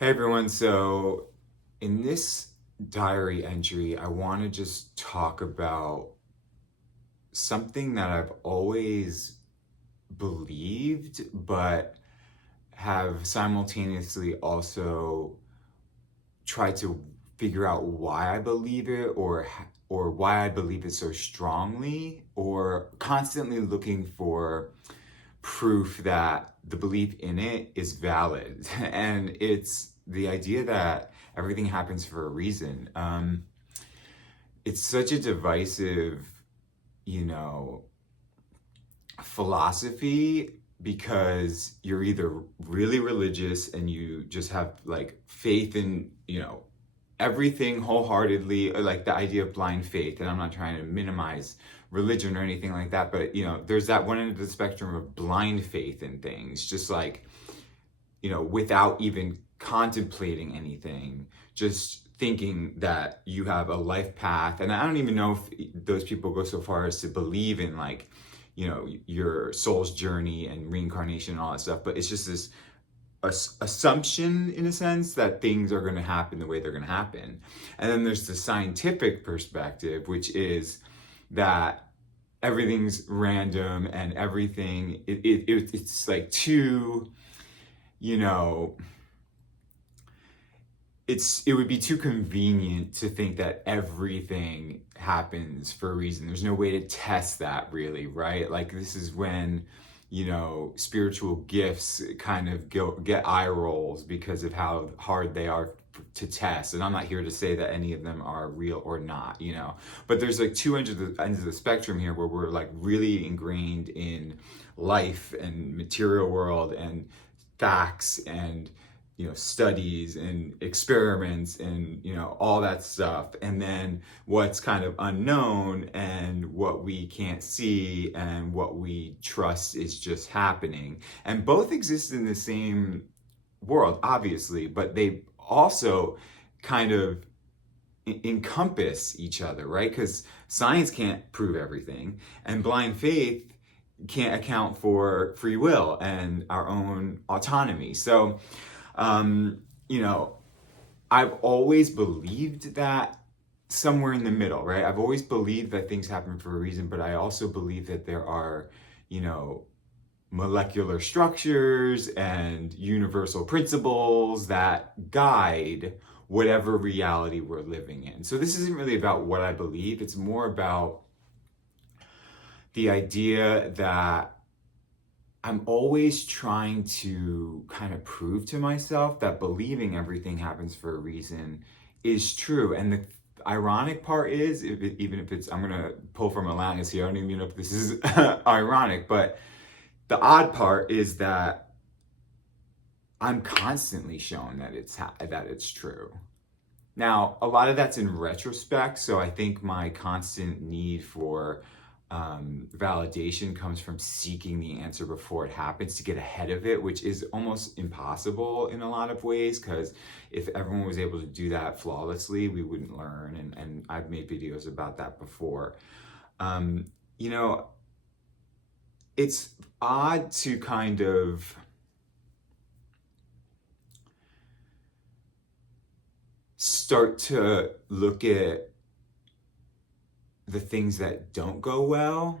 Hey everyone, so in this diary entry, I want to just talk about something that I've always believed, but have simultaneously also tried to figure out why I believe it or why I believe it so strongly, or constantly looking for proof that the belief in it is valid. And it's the idea that everything happens for a reason. It's such a divisive, you know, philosophy because you're either really religious and you just have like faith in, everything wholeheartedly, or like the idea of blind faith. And I'm not trying to minimize religion or anything like that, but there's that one end of the spectrum of blind faith in things, just like, without even contemplating anything, just thinking that you have a life path. And I don't even know if those people go so far as to believe in like, your soul's journey and reincarnation and all that stuff, but it's just this assumption in a sense that things are going to happen the way they're going to happen. And then there's the scientific perspective, which is that everything's random and everything it's like too, you know it would be too convenient to think that everything happens for a reason. There's no way to test that really, right? Like this is when, spiritual gifts kind of get eye rolls because of how hard they are to test. And I'm not here to say that any of them are real or not, but there's like two ends of the spectrum here where we're like really ingrained in life and material world and facts and studies and experiments and all that stuff, and then what's kind of unknown and what we can't see and what we trust is just happening. And both exist in the same world, obviously, but they also kind of encompass each other, right? Because science can't prove everything, and blind faith can't account for free will and our own autonomy. So um, you know, I've always believed that somewhere in the middle, right? I've always believed that things happen for a reason, but I also believe that there are, you know, molecular structures and universal principles that guide whatever reality we're living in. So this isn't really about what I believe, it's more about the idea that I'm always trying to kind of prove to myself that believing everything happens for a reason is true. And the ironic part is, even if it's, I'm going to pull from Alanis here, I don't even know if this is ironic, but the odd part is that I'm constantly shown that it's true. Now, a lot of that's in retrospect, so I think my constant need for validation comes from seeking the answer before it happens to get ahead of it, which is almost impossible in a lot of ways, because if everyone was able to do that flawlessly, we wouldn't learn. And I've made videos about that before. You know, it's odd to kind of start to look at the things that don't go well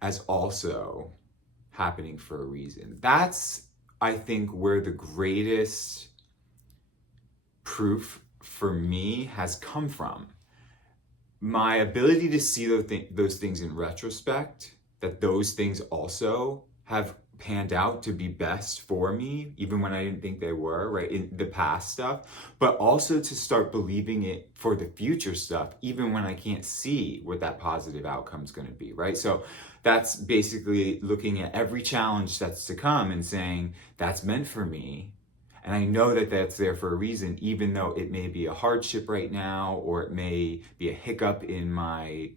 as also happening for a reason. That's, I think, where the greatest proof for me has come from. My ability to see those things in retrospect, that those things also have panned out to be best for me, even when I didn't think they were, right, in the past stuff, but also to start believing it for the future stuff, even when I can't see what that positive outcome is going to be, right? So that's basically looking at every challenge that's to come and saying, that's meant for me. And I know that that's there for a reason, even though it may be a hardship right now, or it may be a hiccup in my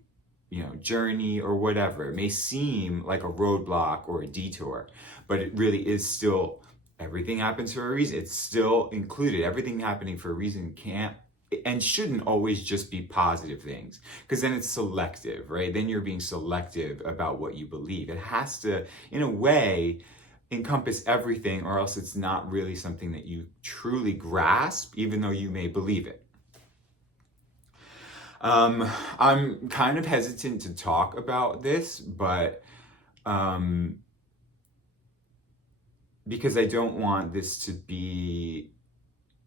journey or whatever. It may seem like a roadblock or a detour, but it really is still, everything happens for a reason. It's still included. Everything happening for a reason can't and shouldn't always just be positive things, because then it's selective, right? Then you're being selective about what you believe. It has to, in a way, encompass everything, or else it's not really something that you truly grasp, even though you may believe it. I'm kind of hesitant to talk about this, but because I don't want this to be,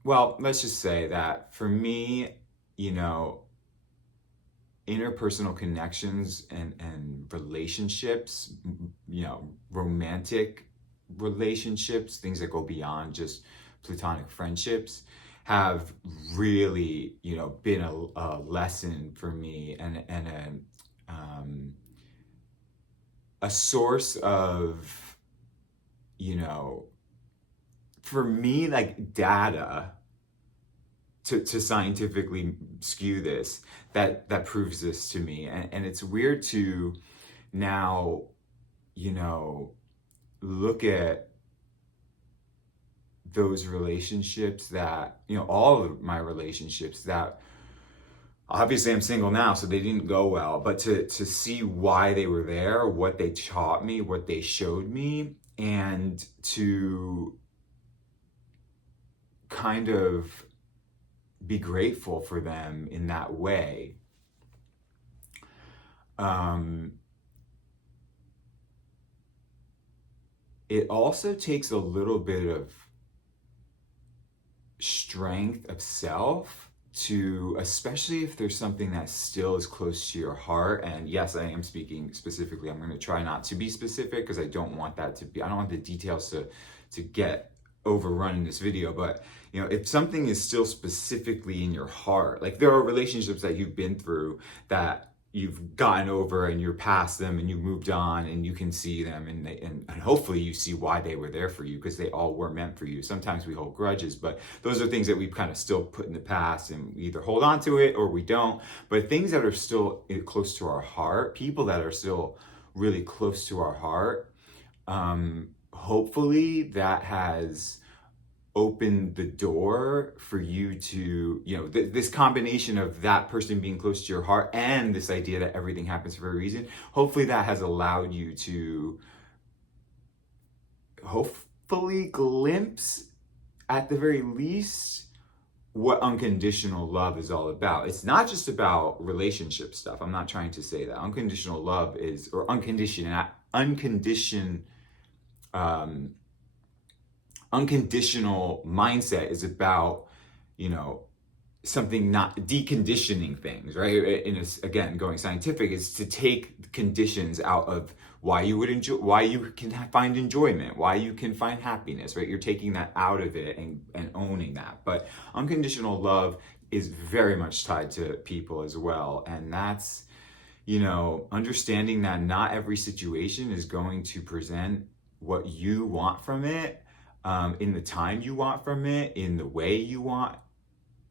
well, let's just say that for me, interpersonal connections and relationships, romantic relationships, things that go beyond just platonic friendships, have really, been a lesson for me, and a source of, for me, like data to scientifically skew this, that proves this to me. And it's weird to now, look at those relationships that, all of my relationships that, obviously I'm single now, so they didn't go well, but to see why they were there, what they taught me, what they showed me, and to kind of be grateful for them in that way. It also takes a little bit of strength of self to, especially if there's something that still is close to your heart. And yes, I am speaking specifically. I'm going to try not to be specific because I don't want that to be, I don't want the details to get overrun in this video. But if something is still specifically in your heart, like there are relationships that you've been through that you've gotten over and you're past them and you moved on and you can see them, and hopefully you see why they were there for you, because they all were meant for you. Sometimes we hold grudges, but those are things that we've kind of still put in the past, and we either hold on to it or we don't. But things that are still close to our heart, people that are still really close to our heart, hopefully that has opened the door for you to, this combination of that person being close to your heart and this idea that everything happens for a reason, hopefully that has allowed you to hopefully glimpse, at the very least, what unconditional love is all about. It's not just about relationship stuff. I'm not trying to say that. Unconditional love is, or unconditional mindset is about, something, not deconditioning things, right? Again, going scientific, is to take conditions out of why you would enjoy, why you can find enjoyment, why you can find happiness, right? You're taking that out of it and owning that. But unconditional love is very much tied to people as well. And that's, understanding that not every situation is going to present what you want from it, in the time you want from it, in the way you want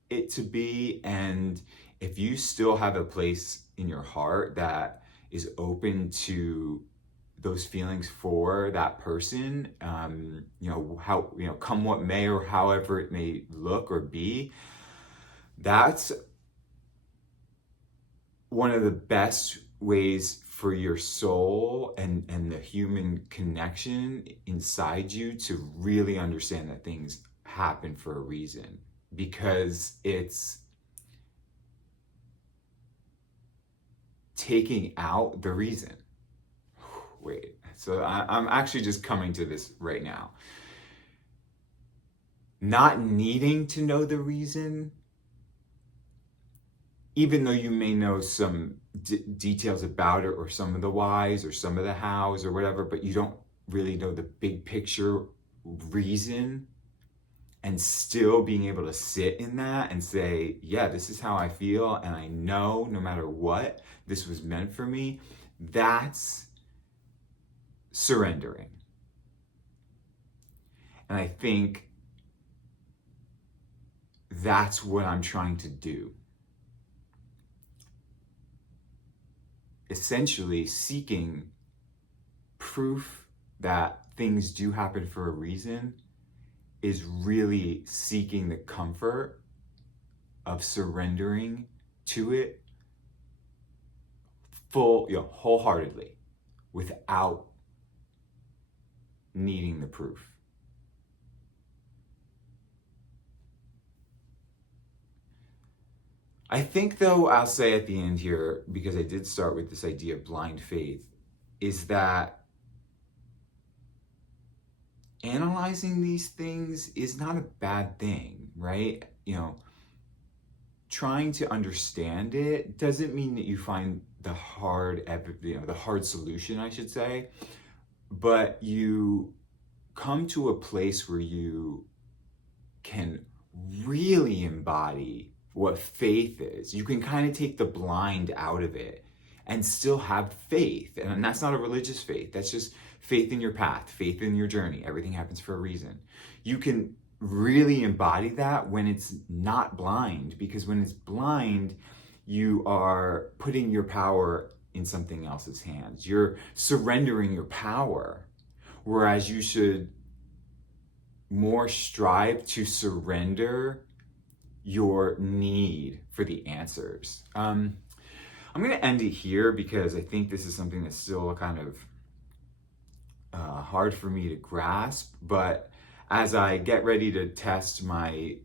it to be. And if you still have a place in your heart that is open to those feelings for that person, come what may, or however it may look or be, that's one of the best ways for your soul and the human connection inside you to really understand that things happen for a reason, because it's taking out the reason. Wait, so I'm actually just coming to this right now. Not needing to know the reason, even though you may know some details about it, or some of the whys, or some of the hows, or whatever, but you don't really know the big picture reason, and still being able to sit in that and say, yeah, this is how I feel, and I know no matter what, this was meant for me. That's surrendering. And I think that's what I'm trying to do. Essentially seeking proof that things do happen for a reason is really seeking the comfort of surrendering to it wholeheartedly, without needing the proof. I think, though, I'll say at the end here, because I did start with this idea of blind faith, is that analyzing these things is not a bad thing, right? Trying to understand it doesn't mean that you find the hard solution, I should say, but you come to a place where you can really embody what faith is. You can kind of take the blind out of it and still have faith. And that's not a religious faith. That's just faith in your path, faith in your journey. Everything happens for a reason. You can really embody that when it's not blind, because when it's blind, you are putting your power in something else's hands. You're surrendering your power, whereas you should more strive to surrender your need for the answers. I'm going to end it here because I think this is something that's still kind of hard for me to grasp. But as I get ready to test my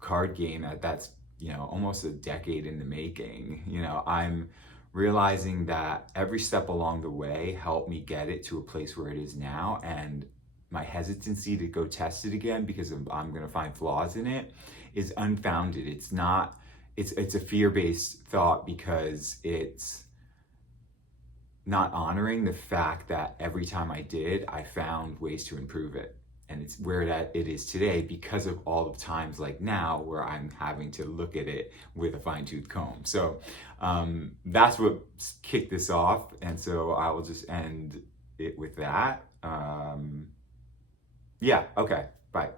card game that's almost a decade in the making, I'm realizing that every step along the way helped me get it to a place where it is now. And my hesitancy to go test it again because I'm going to find flaws in it is unfounded. It's not. It's a fear-based thought because it's not honoring the fact that every time I did, I found ways to improve it. And it's where it is today because of all of times like now where I'm having to look at it with a fine-tooth comb. So that's what kicked this off. And so I will just end it with that. Yeah, okay, bye.